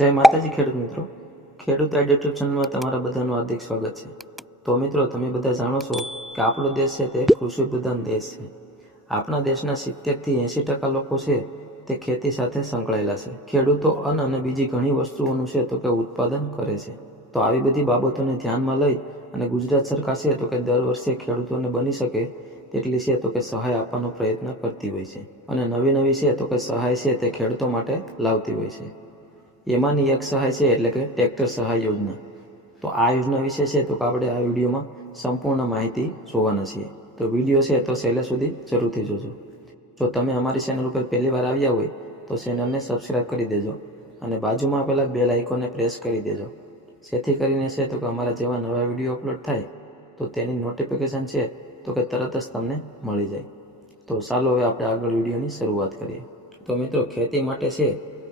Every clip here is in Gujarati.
જય માતાજી ખેડૂત મિત્રો. ખેડૂત આઈડિયા ચેનલમાં તમારા બધાનું હાર્દિક સ્વાગત છે. તો મિત્રો, તમે બધા જાણો છો કે આપણો દેશ છે તે કૃષિ પ્રધાન દેશ છે. આપણા દેશના સિત્તેરથી એંશી ટકા લોકો છે તે ખેતી સાથે સંકળાયેલા છે. ખેડૂતો અન્ન અને બીજી ઘણી વસ્તુઓનું છે તો કે ઉત્પાદન કરે છે. તો આવી બધી બાબતોને ધ્યાનમાં લઈ અને ગુજરાત સરકાર છે તો કે દર વર્ષે ખેડૂતોને બની શકે તેટલી છે તો કે સહાય આપવાનો પ્રયત્ન કરતી હોય છે. અને નવી નવી છે તો કે સહાય છે તે ખેડૂતો માટે લાવતી હોય છે. એમાંની એક સહાય છે એટલે કે ટ્રેક્ટર સહાય યોજના. તો આ યોજના વિશે છે તો આપણે આ વિડીયોમાં સંપૂર્ણ માહિતી જોવાના છીએ. તો વીડિયો છે તો છેલ્લે સુધી જરૂરથી જોજો. જો તમે અમારી ચેનલ ઉપર પહેલી વાર આવ્યા હોય તો ચેનલને સબસ્ક્રાઈબ કરી દેજો અને બાજુમાં આપેલા બેલ આઇકોનને પ્રેસ કરી દેજો. જેથી કરીને છે તો કે અમારા જેવા નવા વીડિયો અપલોડ થાય તો તેની નોટિફિકેશન છે તો કે તરત જ તમને મળી જાય. તો ચાલો હવે આપણે આગળ વિડીયોની શરૂઆત કરીએ. તો મિત્રો ખેતી માટે છે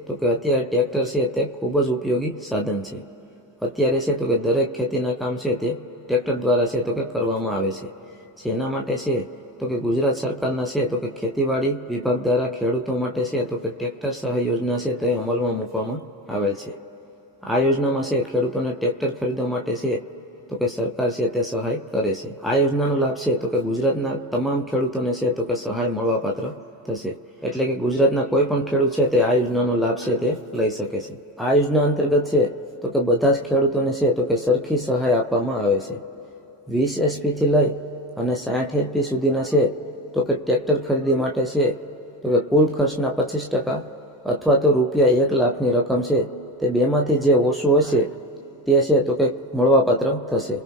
તો કે અત્યારે ટ્રેક્ટર છે તે ખૂબ જ ઉપયોગી સાધન છે. અત્યારે છે તો કે દરેક ખેતીના કામ છે તે ટ્રેક્ટર દ્વારા છે તો કે કરવામાં આવે છે. જેના માટે છે તો કે ગુજરાત સરકારના છે તો કે ખેતીવાડી વિભાગ દ્વારા ખેડૂતો માટે છે તો કે ટ્રેક્ટર સહાય યોજના છે તે અમલમાં મૂકવામાં આવેલ છે. આ યોજનામાં છે ખેડૂતોને ટ્રેક્ટર ખરીદવા માટે છે તો કે સરકાર છે તે સહાય કરે છે. આ યોજનાનો લાભ છે તો કે ગુજરાતના તમામ ખેડૂતોને છે તો કે સહાય મળવાપાત્ર થશે. એટલે કે ગુજરાતના કોઈ પણ ખેડૂત છે તે આ યોજનાનો લાભ છે તે લઈ શકે છે. આ યોજના અંતર્ગત છે તો કે બધા જ ખેડૂતોને છે તો કે સરખી સહાય આપવામાં આવે છે. વીસ એચપીથી લઈ અને સાઠ એચપી સુધીના છે તો કે ટ્રેક્ટર ખરીદી માટે છે તો કે કુલ ખર્ચના પચીસ ટકા અથવા તો રૂપિયા એક લાખની રકમ છે તે બેમાંથી જે ઓછું હશે તે છે તો કે મળવાપાત્ર થશે.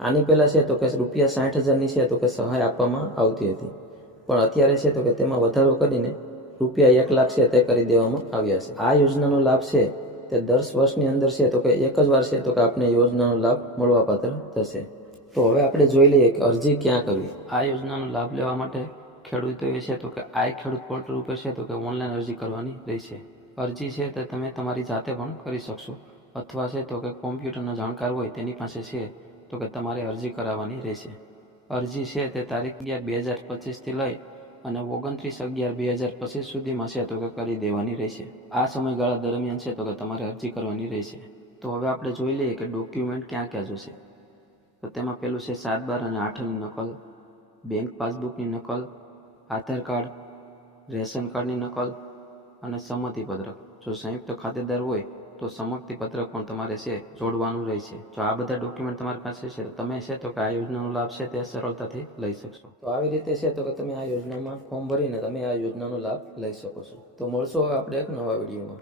આની પહેલાં છે તો કે રૂપિયા સાઠ હજારની છે તો કે સહાય આપવામાં આવતી હતી. પણ અત્યારે છે તો કે તેમાં વધારો કરીને રૂપિયા એક લાખ છે તે કરી દેવામાં આવ્યા છે. આ યોજનાનો લાભ છે તે દસ વર્ષની અંદર છે તો કે એક જ વાર છે તો કે આપને યોજનાનો લાભ મળવાપાત્ર થશે. તો હવે આપણે જોઈ લઈએ કે અરજી ક્યાં કરવી. આ યોજનાનો લાભ લેવા માટે ખેડૂતોએ છે તો કે આ ખેડૂત પોર્ટલ ઉપર છે તો કે ઓનલાઈન અરજી કરવાની રહેશે. અરજી છે તે તમે તમારી જાતે પણ કરી શકશો. અથવા છે તો કે કોમ્પ્યુટરનો જાણકાર હોય તેની પાસે છે તો કે તમારે અરજી કરાવવાની રહેશે. અરજી છે તે તારીખ અગિયાર બે હજાર પચીસથી લઈ અને ઓગણત્રીસ અગિયાર બે હજાર પચીસ સુધીમાં છે તો કે કરી દેવાની રહેશે. આ સમયગાળા દરમિયાન છે તો કે તમારે અરજી કરવાની રહેશે. તો હવે આપણે જોઈ લઈએ કે ડોક્યુમેન્ટ ક્યાં ક્યાં જોશે. તો તેમાં પેલું છે સાત બાર અને આઠની નકલ, બેંક પાસબુકની નકલ, આધાર કાર્ડ, રેશન કાર્ડની નકલ અને સંમતિપત્રક. જો સંયુક્ત ખાતેદાર હોય તો સંમતિપત્રક પણ તમારે છે, જોડવાનું રહેશે જો આ બધા ડોક્યુમેન્ટ તમારી પાસે છે, તો તમે છે તો કે આ યોજનાનો લાભ છે તે સરળતાથી લઈ શકશો. તો આવી રીતે છે તો કે તમે આ યોજનામાં ફોર્મ ભરીને તમે આ યોજનાનો લાભ લઈ શકો છો. તો મળશો આપણે એક નવા વિડીયોમાં.